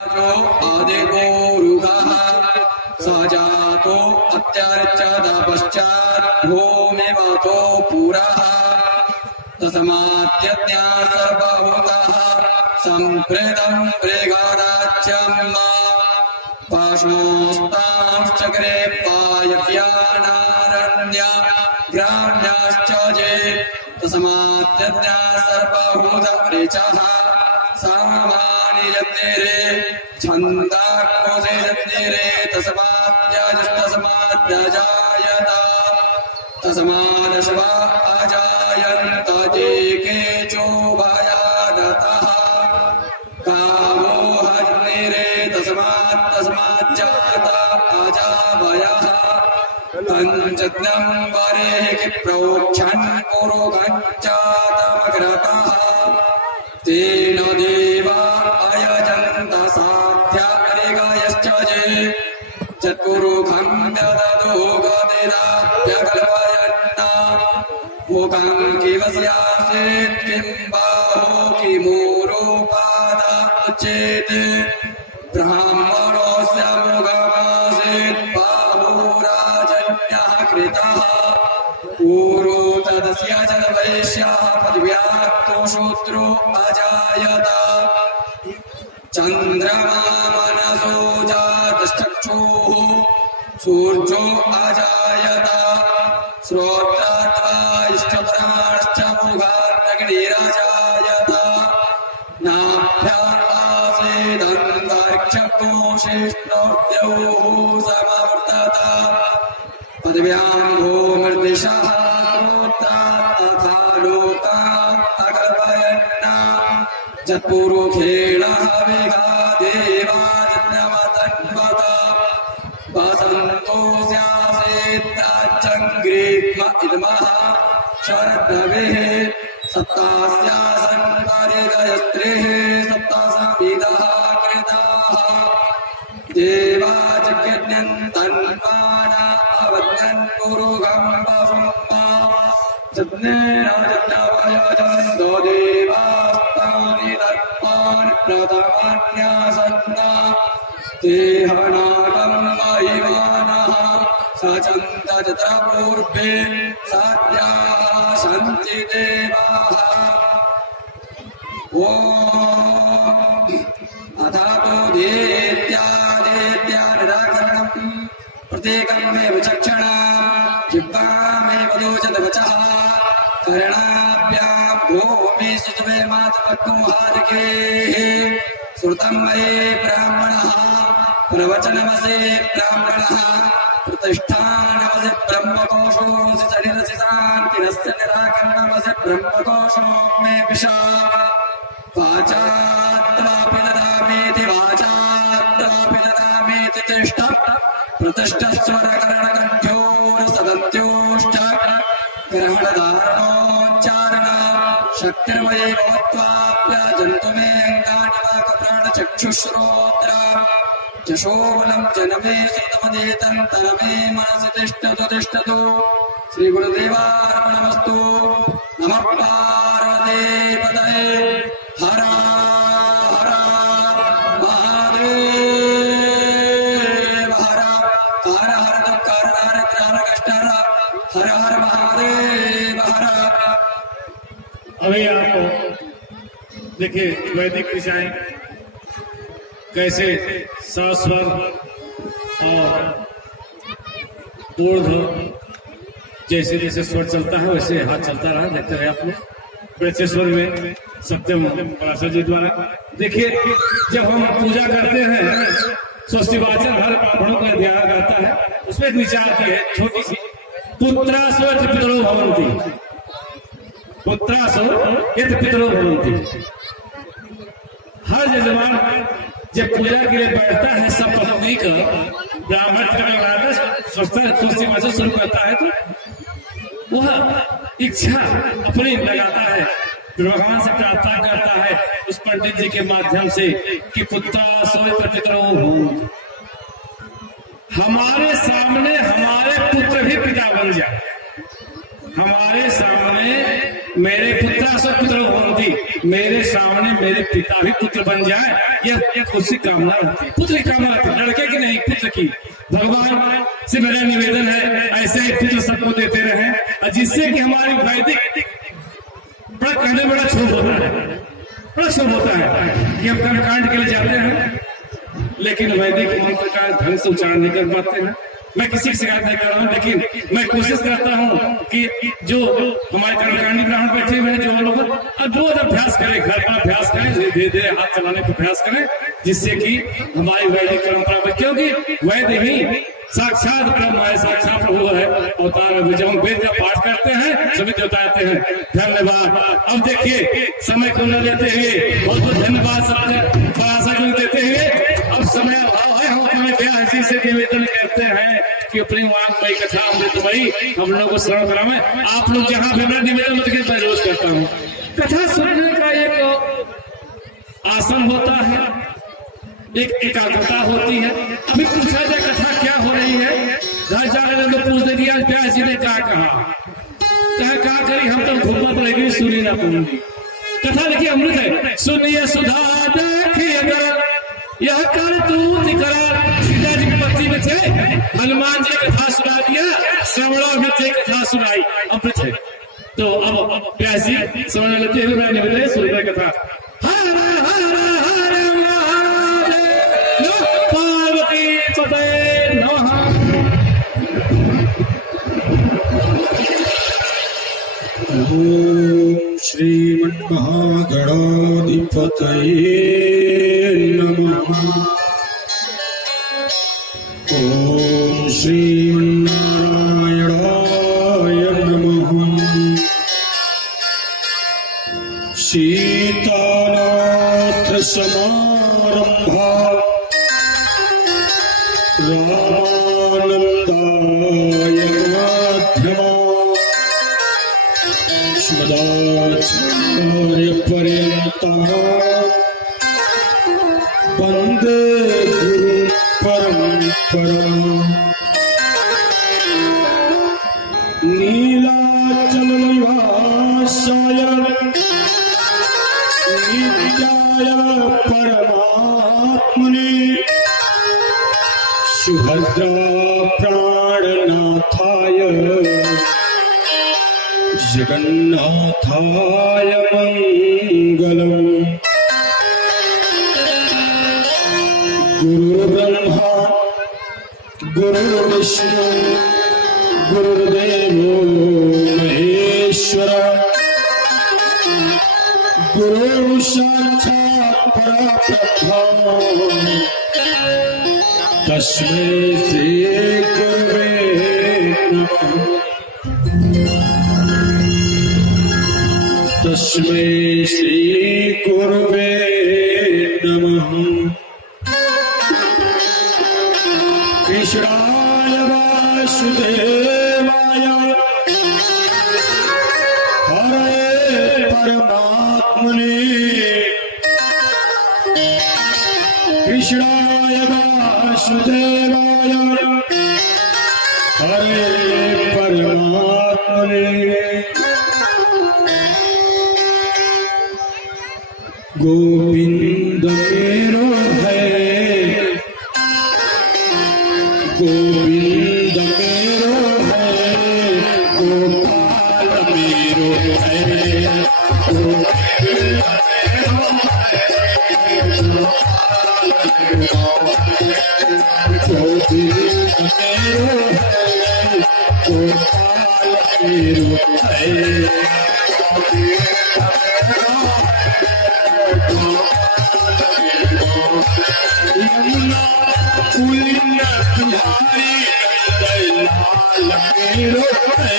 जो आदिपूरुषः स जातो अत्यर्चत पश्चात् भूमिवतो पुरः तस्माद्यज्ञा सर्वभूतः सम्प्रेतं मृगराज्यम् पाशोस्तांश्चक्रे पायव्यानारण्य ग्राम्याश्च ये तस्माद्यज्ञा सर्वभूतऋचः सामान्ययज्ञेरे छन्दाकोशे यज्ञेरे तस्माद्यजायत तस्मादश्वा अजायन्त ये केचोभयादतः कामो हज्ञेरे तस्माज्जात अजावयः तञ्जज्ञं वरेः प्रोक्षन् पुरुगञ्चातमग्रतः तेन देवा अयजन्त साध्यारिगयश्च ये चत्पुरुखं व्यददो गतिराभ्यकल्पयन् मुखं किमस्यासीत् किं बाहो किमूरोपाद उच्येत ब्राह्मणोऽस्य मुखमासीत् बाहुराजन्यः कृतः पूर्वो तदस्य च वैश्यः पदव्याक्तो शूद्रो अजायत चन्द्रमा मनसो जातश्चक्षुः सूर्यो अजायत श्रोत्राद्वाइष्टप्राणश्च मुखादग्निरजायत नाभ्याम् आसीदन्तरिक्षको शिष्टोद्यौः समवर्तत पदव्यां भूमिर्दिशः श्रोत्रात् तथा लोकान् अकल्पयन् जत्पुरुषेण हविषा देवाजन्मतन्वत वसन्तो स्यासीत् राज्यं ग्रीष्म इदमः शरदवेः सप्तास्यासन् परिगयस्त्रिः सप्तासमिदः कृताः देवाजज्ञन्तन्वाना अवज्ञन् पुरुषं बहुमा जज्ञेनाजज्ञवयजन्तो देवास्तानि दर्पान् प्रथमान्यासन्ना देहनाटं महिमानः सचन्त तत्र पूर्वे साध्याः सन्ति देवाः ॐ अथातो देत्यादेत्यानिराकरणं प्रत्येकमेव चक्षणां जिह्वामेव दोचत वचः कर्णाभ्यां भूमि सुजवे मातृकुंहारिकेः श्रुतं मये ब्राह्मणः प्रवचनमसे ब्राह्मणः प्रतिष्ठानमसि ब्रह्मकोशोऽसि चरितसि शान्तिरस्य निराकरणमसि ब्रह्मकोशो मे विशा वाचात्वापि ददामीति वाचात्वापि ददामीति तिष्ठ प्रतिष्ठस्वरकरणकण्ठ्योरसदन्त्योष्ठ ग्रहणधारणोच्चारण शक्तिर्मये भवत्वाप्यजन्तु मे अङ्गानि वाक्प्राणचक्षुश्रोत्र यशोबलं जनमे सुतमदेतन्तनमे मनसि तिष्ठतु श्रीगुरुदेवार्पणमस्तु नमः पार्वतीपतये हर हर महादेव हर हर हर दुःखहर दारिद्र्यहर कष्टहर हर हर महादेव हर। अभी आपको देखिए वैदिक दिशाएं कैसे सस्वर और ऊर्ध्व जैसे जैसे स्वर चलता है वैसे हाथ चलता रहा, देखते रहे आपने वैश्वेश्वर में सत्यम पराशर जी द्वारा। देखिए जब हम पूजा करते हैं स्वस्तिवाचन हर ब्राह्मणों का ध्यान रहता है, उसमें एक विचार की है छोटी सी, पुत्रासो यत् पितरो भवन्ति, पुत्रासो यत् पितरो भवन्ति। हर यजमान जब पूजा के लिए बैठता है सब पत्नी का ब्राह्मण का स्वस्तिवाचन शुरू करता है तो वह इच्छा अपनी लगाता है, भगवान से प्रार्थना करता है उस पंडित जी के माध्यम से कि पुत्रासो यत् पितरो भवन्ति। हमारे सामने हमारे पुत्र भी पिता बन जाए, हमारे सामने मेरे पुत्र सब पुत्र होती, मेरे सामने मेरे पिता भी पुत्र बन जाए, यह उसकी कामना रहती है, पुत्र की कामना रहती है, लड़के की नहीं, पुत्र की। भगवान से मेरा निवेदन है ऐसे ही पुत्र सबको देते रहे, और जिससे कि हमारी वैदिक बड़ा कहने बड़ा शुभ होता है, बड़ा शुभ होता है कि हम कर्मकांड के लिए जाते हैं लेकिन वैदिक मंत्र का ढंग से उच्चारण नहीं कर पाते हैं। मैं किसी की शिकायत नहीं कर रहा हूँ, लेकिन मैं कोशिश करता हूँ कि जो हमारे कर्मकांडी ब्राह्मण बैठे हुए हैं, जो लोग अब रोज अभ्यास करें, घर पर अभ्यास करें, धीरे धीरे हाथ चलाने का अभ्यास करें, जिससे कि हमारी वैदिक परंपरा में, क्योंकि वैद्य ही साक्षात ब्रह्म है, साक्षात प्रभु है, अवतार। जब हम वेद का पाठ करते हैं सभी बताते हैं। धन्यवाद। अब देखिए समय को न लेते हुए बहुत बहुत धन्यवाद आशा को देते हुए, अब समय अभाव है, हम अपने ब्याह से निवेदन करते हैं कि अपनी वांगमयी कथा अमृतमयी हम लोगों को श्रवण करावे। आप लोग जहाँ भी मेरा निवेदन मत मैं रोज करता हूँ, कथा सुनने का एक आसन होता है, एक एकाग्रता होती है। अभी पूछा जाए कथा क्या हो रही है, घर जाकर लोग पूछ देंगे आज प्यास जी ने क्या कहा, कहा करी हम तो घूमत रहेगी, सुनी ना पूरी कथा। देखिए अमृत है, सुनिए सुधा देखिए कर यह कर तू करा। सीता जी की पत्नी में थे, हनुमान जी कथा सुना दिया, श्रवणों में थे कथा सुनाई, अमृत है। तो अब प्यास जी समझ लेते हुए मैंने बताया सुन रहे कथा। हर हर हर महादेव पार्वती पते नमः। ओम श्रीमन्महागणाधिपतये नमः। ओम श्रीमन्नारायणाय नमः। सीतानाथ समारंभा रामानंदाय मध्यमा सदाचार्य पर्यंता वंदे गुरु परंपरा। नीलाचल निवासाय नित्याय परमात्मने सुभद्रा प्राणनाथाय जगन्नाथाय मंगलम्। गुरु ब्रह्मा गुरु विष्णु गुरुदेवो महेश्वर गुरु साक्षात् परब्रह्म तस्मै श्री गुरवे नमः। तस्मै श्री गुरवे नमः। कृष्णाय वासुदेवाय हरे परमात्मने कृष्णाय वासुदेवाय हरे परमात्मने। गोविंद मेरो है गोविंद मेरो है गोपाल मेरो है गोविंद मेरो है गोविंद मेरो है गोपाल मेरो है। यमुना पुलिन तुम्हारी लाल मेरो है।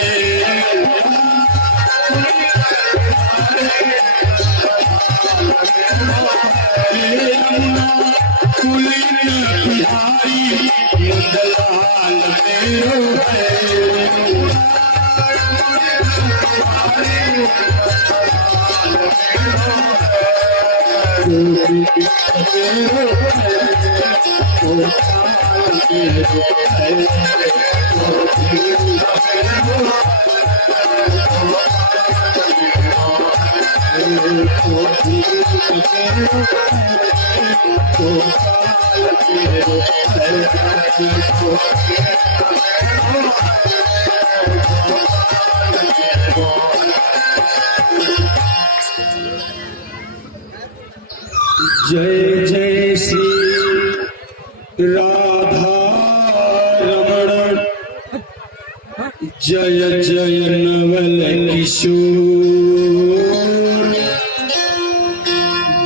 यमुना पुलिन तुम्हारी लाल मेरो है। जय जय श्री राधा रमण, जय जय नवल किशोर,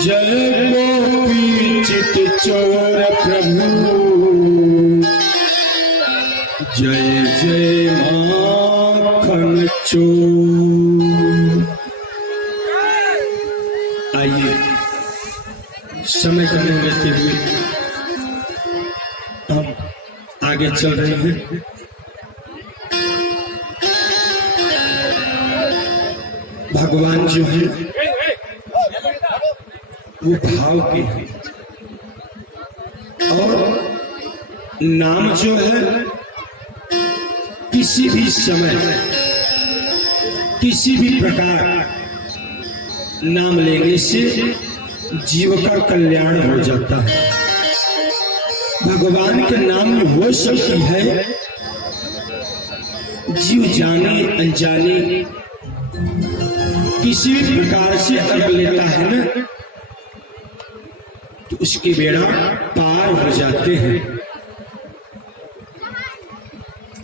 जय गोपी चित चोर प्रभु, जय जय माखन चोर। आइए समय को नहीं लेते हुए हम आगे चल रहे हैं। भगवान जो है वो भाव के हैं और नाम जो है किसी भी समय किसी भी प्रकार नाम लेने से जीव का कल्याण हो जाता है। भगवान के नाम में हो सकती है जीव जाने अनजाने किसी भी प्रकार से अगर लेता है ना तो उसके बेड़ा पार हो जाते हैं।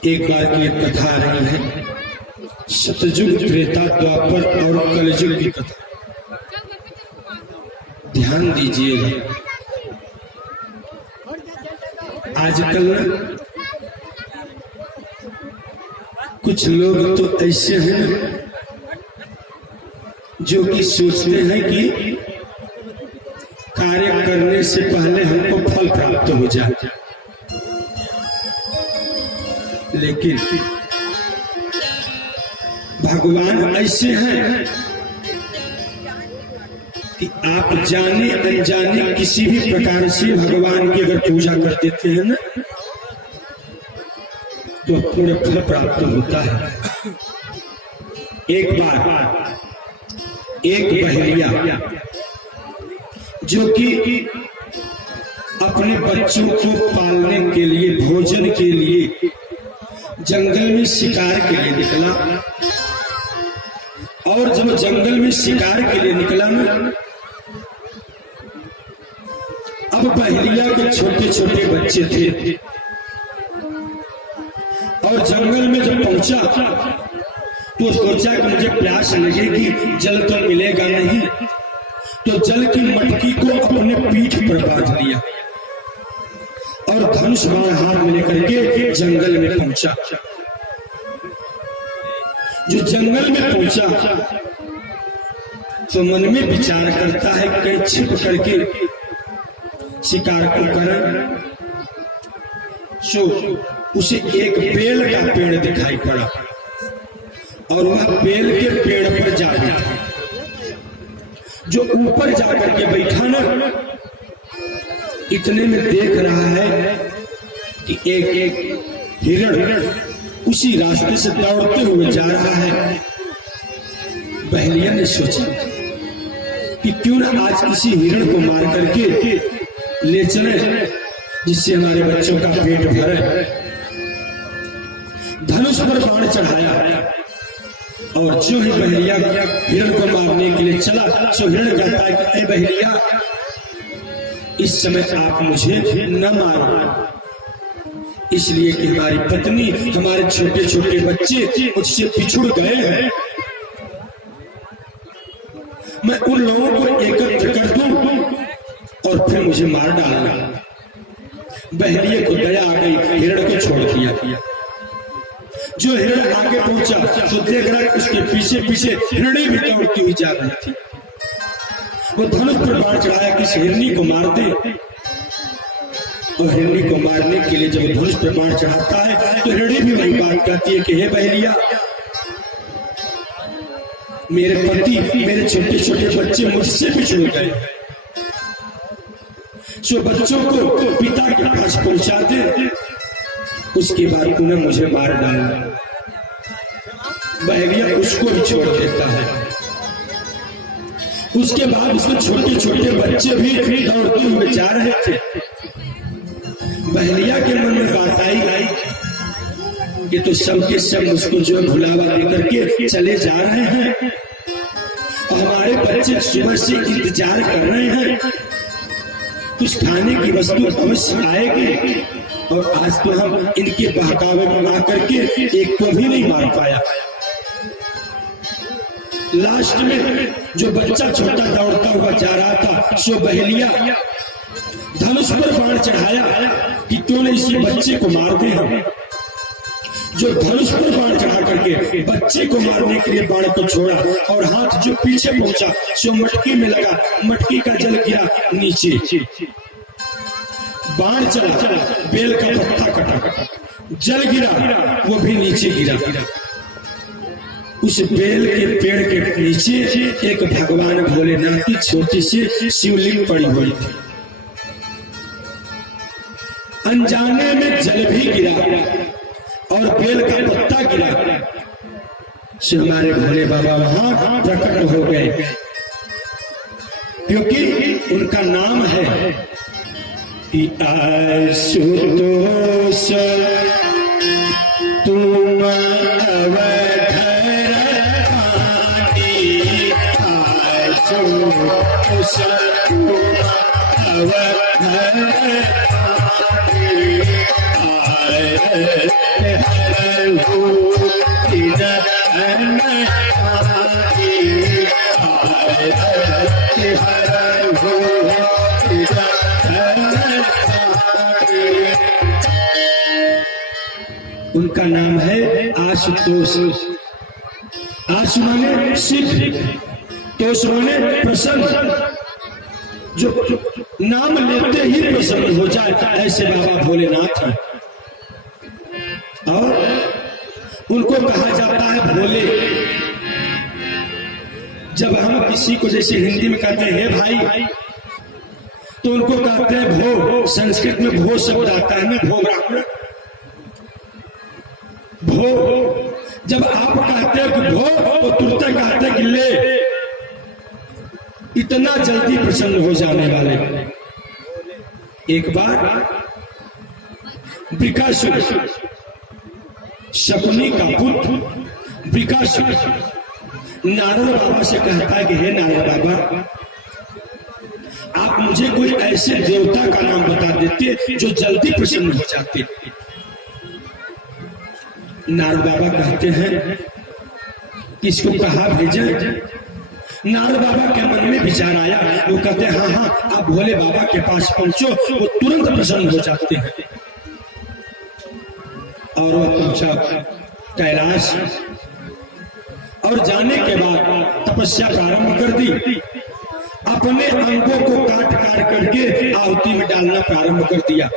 एक बार की एक कथा आ रही है, सतयुग त्रेता द्वापर और कलयुग की कथा, ध्यान दीजिएगा। आजकल कुछ लोग तो ऐसे हैं जो कि सोचते हैं कि कार्य करने से पहले हमको फल प्राप्त हो जाए, लेकिन भगवान ऐसे हैं कि आप जाने अनजाने किसी भी प्रकार से भगवान की अगर पूजा कर देते हैं ना तो पूरा फल प्राप्त होता है। एक बार एक बहलिया जो कि अपने बच्चों को पालने के लिए भोजन के लिए जंगल में शिकार के लिए निकला, और जब जंगल में शिकार के लिए निकला ना, अब बहलिया के छोटे छोटे बच्चे थे और जंगल में जब पहुंचा तो सोचा कि मुझे प्यास लगेगी, जल तो मिलेगा नहीं, तो जल की मटकी को अपने पीठ पर बांध लिया और धनुष बाण हाथ में लेकर के जंगल में पहुंचा। जो जंगल में पहुंचा तो मन में विचार करता है कि छिप करके शिकार को करें। सो उसे एक बेल का पेड़ दिखाई पड़ा और वह बेल के पेड़ पर जा बैठा। जो ऊपर जाकर के बैठा ना, इतने में देख रहा है कि एक एक हिरण उसी रास्ते से दौड़ते हुए जा रहा है। बहलिया ने सोचा कि क्यों ना आज किसी हिरण को मार करके ले चले, जिससे हमारे बच्चों का पेट भरे। धनुष पर बाण चढ़ाया और जो ही बहलिया हिरण को मारने के लिए चला, सो हिरण कहता है कि बहलिया, इस समय आप मुझे न मारो, इसलिए कि हमारी पत्नी, हमारे छोटे छोटे बच्चे मुझसे पिछुड़ गए हैं। मैं उन लोगों को एकत्र कर दूं और फिर मुझे मार डालना। बहलिया को दया आ गई, हिरण को छोड़ दिया। जो हिरण आगे पहुंचा तो देख रहा है उसके पीछे पीछे हिरणी भी दौड़ती हुई जा रही थी। वो धनुष पर बाण चढ़ाया कि हिरणी को मार दे, और हिरणी को मारने के लिए जब धनुष पर बाण चढ़ाता है तो हिरणी भी वही बात कहती है कि हे बहलिया, मेरे पति, मेरे छोटे छोटे बच्चे मुझसे पिछड़ गए, सो बच्चों को पिता के पास पहुंचा दे, उसके बाद तूने मुझे मार डाला। बहलिया उसको भी छोड़ देता है। उसके बाद उसके छोटे छोटे बच्चे भी दौड़ते हुए जा रहे थे। बहलिया के मन में बात आई कि तो सबके सब उसको जो भुलावा देकर के चले जा रहे हैं और हमारे बच्चे सुबह से इंतजार कर रहे हैं, कुछ खाने की वस्तु अवश्य आएगी। और आज तो हम इनके बहकावे में आकर के एक को भी नहीं मार पाया। लास्ट में जो बच्चा छोटा दौड़ता हुआ जा रहा था सो बहेलिया धनुष पर बाण चढ़ाया कि क्यों न इसी बच्चे को मार दे हम। जो धनुष पर बाण चढ़ा करके बच्चे को मारने के लिए बाण को छोड़ा और हाथ जो पीछे पहुंचा सो मटकी में लगा, मटकी का जल गिरा नीचे। बाण चला, बेल का पत्ता कटा, जल गिरा, वो भी नीचे गिरा। उस बेल के पेड़ के नीचे एक भगवान भोलेनाथ की छोटी सी शिवलिंग पड़ी हुई थी। अनजाने में जल भी गिरा और बेल का पत्ता गिरा, से हमारे भोले बाबा वहां प्रकट हो गए, क्योंकि उनका नाम है कि आशुतोष तुम अवधर पानी, आशुतोष तुम अवधर उनका नाम है आशुतोष। आशु माने शिव, तोष माने प्रसन्न, जो नाम लेते ही प्रसन्न हो जाए, ऐसे बाबा भोलेनाथ हैं। और उनको कहा जाता है भोले। जब हम किसी को जैसे हिंदी में कहते हैं हे भाई, तो उनको कहते हैं भो। संस्कृत में भो शब्द आता है ना, भो ब्राह्मण, भो। जब आप कहते हैं कि भो तो तुरंत कहते हैं कि ले, इतना जल्दी प्रसन्न हो जाने वाले। एक बार वृकासुर, शकुनी का पुत्र वृकासुर, नारद बाबा से कहता है कि हे नारद बाबा, आप मुझे कोई ऐसे देवता का नाम बता देते जो जल्दी प्रसन्न हो जाते। नारद बाबा कहते हैं कि इसको कहा भेजे। नारद बाबा के मन में विचार आया, वो कहते हैं हाँ हाँ आप भोले बाबा के पास पहुंचो, वो तुरंत प्रसन्न हो जाते हैं। और वह पहुंचा कैलाश और जाने के बाद तपस्या प्रारंभ कर दी। अपने अंगों को काट काट करके आहुति में डालना प्रारंभ कर दिया।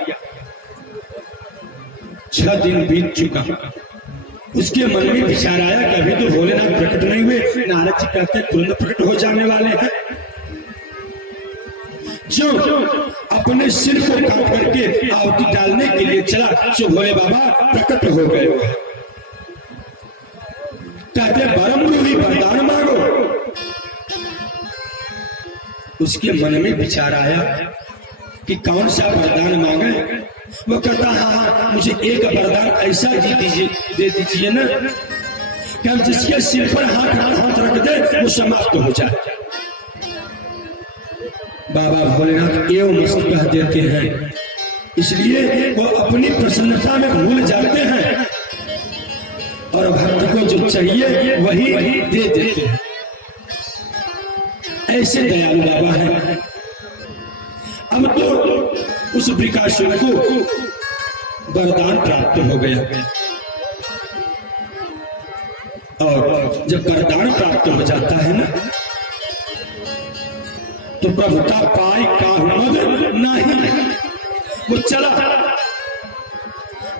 6 दिन बीत चुका। उसके मन में विचार आया कि अभी तो भोलेनाथ प्रकट नहीं हुए। नारद जी कहते तुरंत प्रकट हो जाने वाले हैं। जो अपने सिर को काट करके आहुति डालने के लिए चला, जो भोले बाबा प्रकट हो गए। कहते वरम रूही वरदान मांगो। उसके मन में विचार आया कि कौन सा वरदान मांगे। वो कहता हाँ मुझे एक वरदान ऐसा दे दीजिए ना कि हम जिसके सिर पर हाथ रख दे वो समाप्त हो जाए। बाबा भोलेनाथ एवं मस्त कह देते हैं, इसलिए वो अपनी प्रसन्नता में भूल जाते हैं और भक्त को जो चाहिए वही दे देते हैं। ऐसे दयालु बाबा है। अब तो उस वृकासुर को वरदान प्राप्त हो गया और जब वरदान प्राप्त हो जाता है ना, तो प्रभुता पाई काहू मद नहीं। वो चला।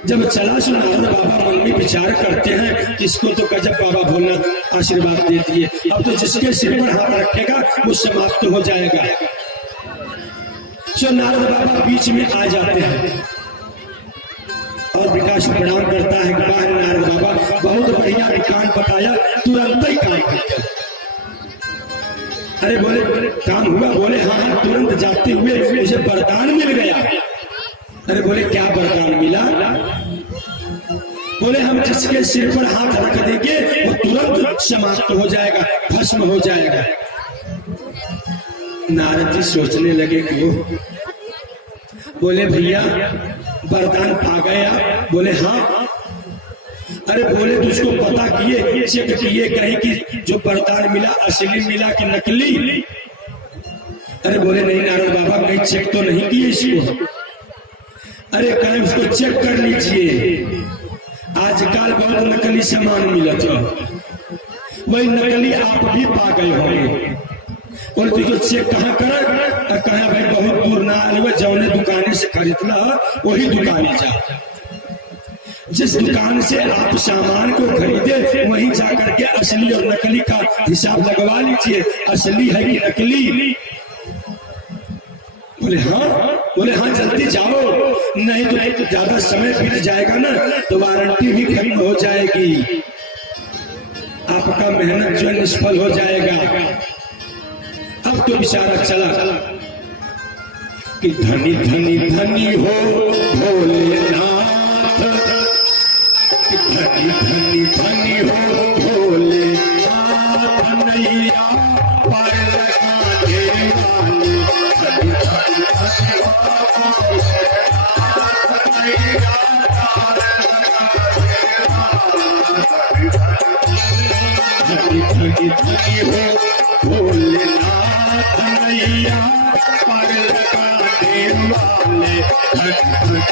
जब चला सो नारद बाबा मन में विचार करते हैं, इसको तो गजब बाबा भोलेनाथ आशीर्वाद दे दिए। अब तो जिसके सिर पर हाथ रखेगा वो समाप्त हो जाएगा। सो नारद बाबा बीच में आ जाते हैं और विकास प्रणाम करता है कि बाहर नारद बाबा बहुत बढ़िया विज्ञान बताया, तुरंत ही काम करता। अरे बोले जाऊंगा? बोले हाँ हाँ, तुरंत जाते हुए मुझे वरदान मिल गया। अरे बोले क्या वरदान मिला? बोले हम जिसके सिर पर हाथ रख देंगे वो तुरंत समाप्त हो जाएगा, भस्म हो जाएगा। नारद जी सोचने लगे क्यों? बोले भैया वरदान पा गए आप? बोले हाँ। अरे बोले तुझको पता किए, चेक किए कहीं कि जो वरदान मिला असली मिला कि नकली? अरे बोले नहीं नारद बाबा, कहीं चेक तो नहीं किए इसको। अरे कहीं उसको चेक कर लीजिए, आजकल बहुत नकली सामान मिला था, वही नकली आप भी पा गए होंगे। और तुझको चेक कहाँ कर? कहा भाई बहुत दूर ना आए, जौने दुकाने से खरीदना वही दुकाने जा। जिस दुकान से आप सामान को खरीदे वहीं जाकर के असली और नकली का हिसाब लगवा लीजिए, असली है कि नकली। बोले हाँ। बोले हाँ जल्दी जाओ, नहीं तो ज्यादा समय बीत जाएगा ना तो वारंटी भी खत्म हो जाएगी, आपका मेहनत जो निष्फल हो जाएगा। अब तो बेचारा चला कि धनी धनी धनी हो भोलेनाथ, धनी धनी धनी हो भोलेनाथ, नैया पर लगाने वाले, धनी धनी धनी हो भोलेनाथ, नैया पर लगाने वाले, धनी धनी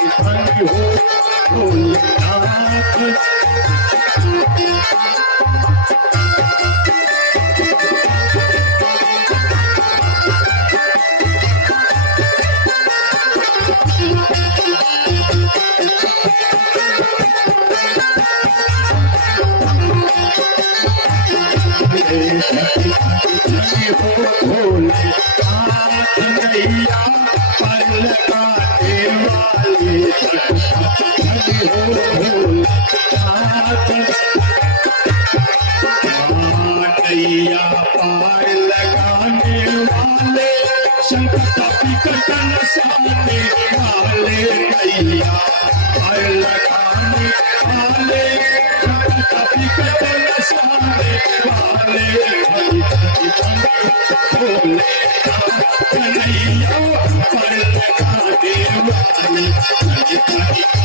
धनी हो भोलेनाथ, नैया पर लगाने वाले, धनी धनी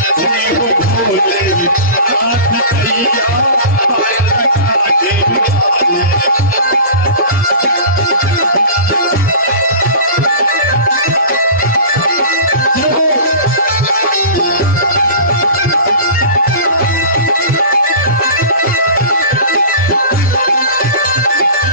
धनी हो भोलेनाथ। भोले